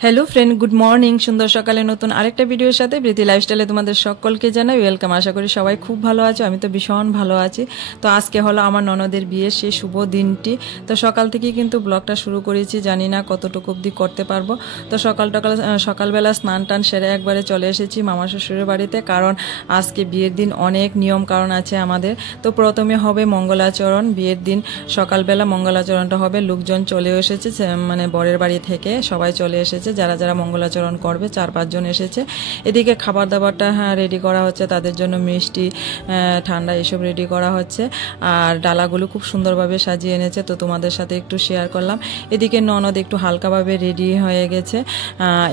Hello friend, good morning. সুন্দর সকালে নতুন আরেকটা ভিডিওর সাথে প্রীতি লাইফস্টাইলে তোমাদের সকলকে জানাই ওয়েলকাম। আশা করি সবাই খুব ভালো আছো, আমি তো ভীষণ ভালো আছি। তো আজকে হলো আমার ননদের বিয়ের সেই শুভ দিনটি। তো সকাল থেকেই কিন্তু ব্লগটা শুরু করেছি, জানি না কতটুকু অবধি করতে পারবো। তো সকালবেলা স্নান টান সেরে একবারে চলে এসেছি মামা শ্বশুরের বাড়িতে, কারণ আজকে বিয়ের দিন অনেক নিয়ম কারণ আছে আমাদের। তো প্রথমে হবে মঙ্গলাচরণ। বিয়ের দিন সকালবেলা মঙ্গলাচরণটা হবে, লোকজন চলে এসেছে, মানে বরের বাড়ি থেকে সবাই চলে এসেছে, যারা যারা মঙ্গলাচরণ করবে 4-5 জন এসেছে। এদিকে খাবার দাবারটা রেডি করা হচ্ছে, তাদের জন্য মিষ্টি ঠান্ডা এসব রেডি করা হচ্ছে। আর ডালাগুলো খুব সুন্দরভাবে সাজিয়ে এনেছে, তো তোমাদের সাথে একটু শেয়ার করলাম। এদিকে ননদ একটু হালকাভাবে রেডি হয়ে গেছে,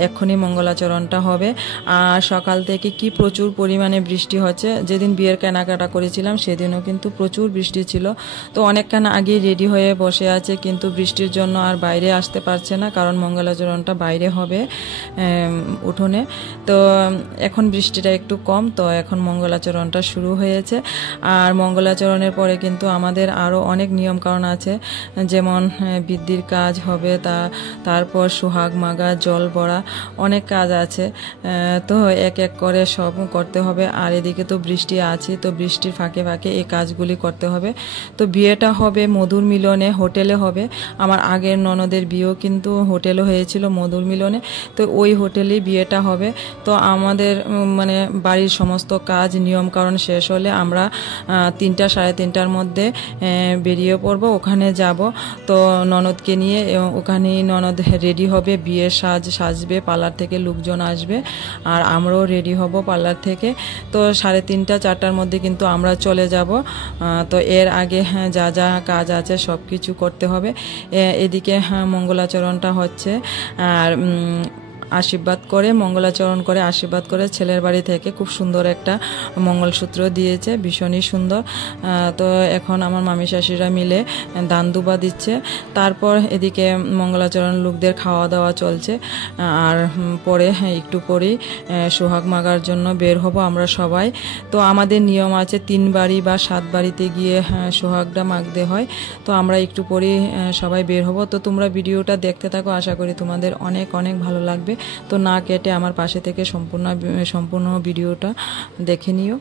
এক্ষুনি মঙ্গলাচরণটা হবে। আর সকাল থেকে কি প্রচুর পরিমাণে বৃষ্টি হচ্ছে। যেদিন বিয়ের কেনাকাটা করেছিলাম সেদিনও কিন্তু প্রচুর বৃষ্টি ছিল। তো অনেকক্ষণ আগেই রেডি হয়ে বসে আছে, কিন্তু বৃষ্টির জন্য আর বাইরে আসতে পারছে না, কারণ মঙ্গলাচরণটা বাইরে হবে উঠোনে। তো এখন বৃষ্টিটা একটু কম, তো এখন মঙ্গলাচরণটা শুরু হয়েছে। আর মঙ্গলাচরণের পরে কিন্তু আমাদের আরও অনেক নিয়মকানুন আছে, যেমন বৃদ্ধির কাজ হবে, তারপর সোহাগ মাগা, জল ভরা, অনেক কাজ আছে। তো এক এক করে সব করতে হবে। আর এদিকে তো বৃষ্টি আছে, তো বৃষ্টির ফাঁকে ফাঁকে এই কাজগুলি করতে হবে। তো বিয়েটা হবে মধুর মিলনে, হোটেলে হবে। আমার আগের ননদের বিয়েও কিন্তু হোটেলও হয়েছিল, মধুর মিলনে। তো ওই হোটেলেই বিয়েটা হবে। তো আমাদের মানে বাড়ির সমস্ত কাজ নিয়মকানুন শেষ হলে আমরা 3টা 3:30টার মধ্যে বেরিয়ে পড়ব, ওখানে যাব। তো ননদকে নিয়ে ওখানেই ননদ রেডি হবে, বিয়ের সাজবে, পার্লার থেকে লোকজন আসবে, আর আমরাও রেডি হব পার্লার থেকে। তো 3:30 4টার মধ্যে কিন্তু আমরা চলে যাব। তো এর আগে যা যা কাজ আছে সব কিছু করতে হবে। এদিকে মঙ্গলাচরণটা হচ্ছে, আর মঙ্গলাচরণ করে আশীর্বাদ করে ছেলের বাড়ি থেকে খুব সুন্দর একটা মঙ্গলসূত্র দিয়েছে, ভীষণই সুন্দর। তো এখন আমার মামি শাশুড়িরা মিলে দান দুবা দিচ্ছে। তারপর এদিকে মঙ্গলাচরণ লোকদের খাওয়া দাওয়া চলছে। আর পরে একটু পরেই সোহাগ মাগার জন্য বের হব আমরা সবাই। তো আমাদের নিয়ম আছে 3 বাড়ি বা 7 বাড়িতে গিয়ে সোহাগটা মাগতে হয়। তো আমরা একটু পরেই সবাই বের হব। তো তোমরা ভিডিওটা দেখতে থাকো, আশা করি তোমাদের অনেক অনেক ভালো লাগবে। তো না কেটে আমার পাশে থেকে সম্পূর্ণ ভিডিওটা দেখে নিও।